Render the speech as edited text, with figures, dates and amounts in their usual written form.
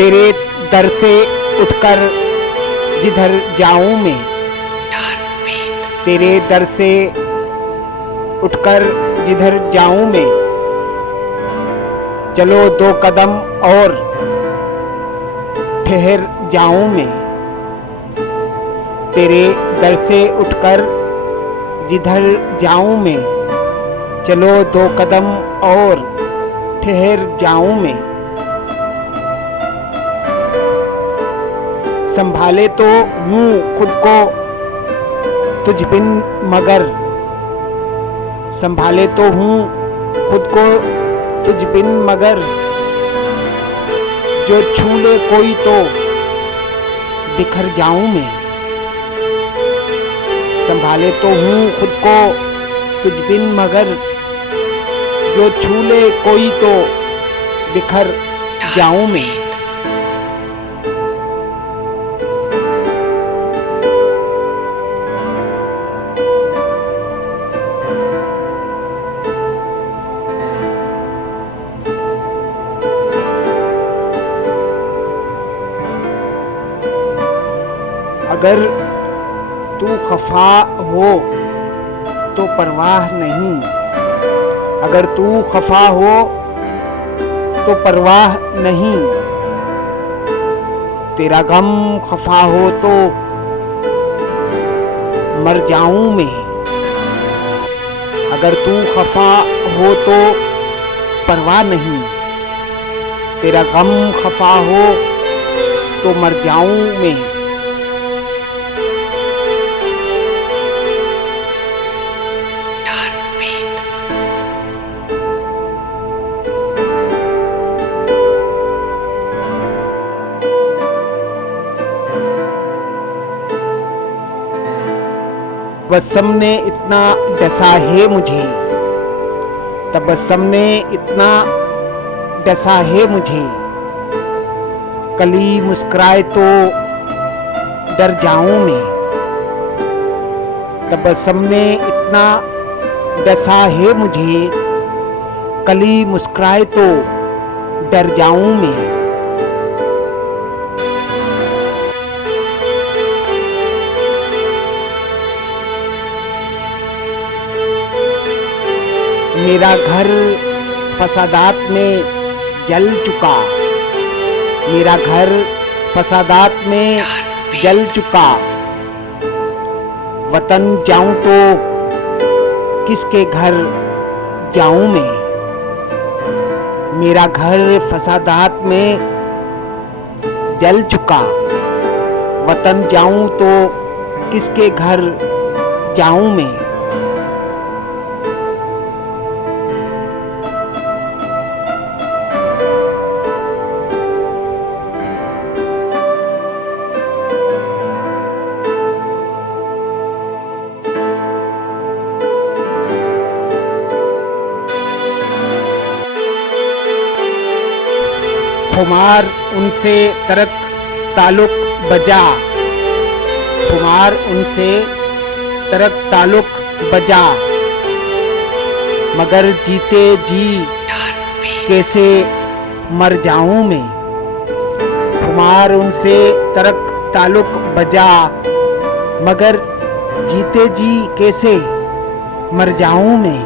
तेरे दर से उठकर जिधर जाऊं मैं, तेरे दर से उठकर जिधर जाऊं मैं, चलो 2 कदम और ठहर जाऊं मैं। तेरे दर से उठकर जिधर जाऊं मैं, चलो 2 कदम और ठहर जाऊं मैं। संभाले तो हूँ खुद को तुझ बिन मगर, संभाले तो हूँ खुद को तुझ बिन मगर, जो छू ले कोई तो बिखर जाऊं मैं। संभाले तो हूँ खुद को तुझ बिन मगर, जो छू ले कोई तो बिखर जाऊं मैं। अगर तू खफा हो तो परवाह नहीं, अगर तू खफा हो तो परवाह नहीं, तेरा गम खफा हो तो मर जाऊं मैं। अगर तू खफा हो तो परवाह नहीं, तेरा गम खफा हो तो मर जाऊं मैं। तबस्सम ने इतना डसा है मुझे, तबस्सम ने इतना डसा है मुझे, कली मुस्कुराए तो डर जाऊं मैं। तबस्सम ने इतना डसा है मुझे, कली मुस्कुराए तो डर जाऊं मैं। मेरा घर फसादात में जल चुका, मेरा घर फसादात में जल चुका, वतन जाऊं तो किसके घर जाऊं मैं। मेरा घर फसादात में जल चुका, वतन जाऊं तो किसके घर जाऊं मैं। खुमार उनसे तरक ताल्लुक बजा, खुमार उनसे तरक ताल्लुक बजा, मगर जीते जी कैसे मर जाऊं मैं। खुमार उनसे तरक ताल्लुक बजा, मगर जीते जी कैसे मर जाऊं मैं।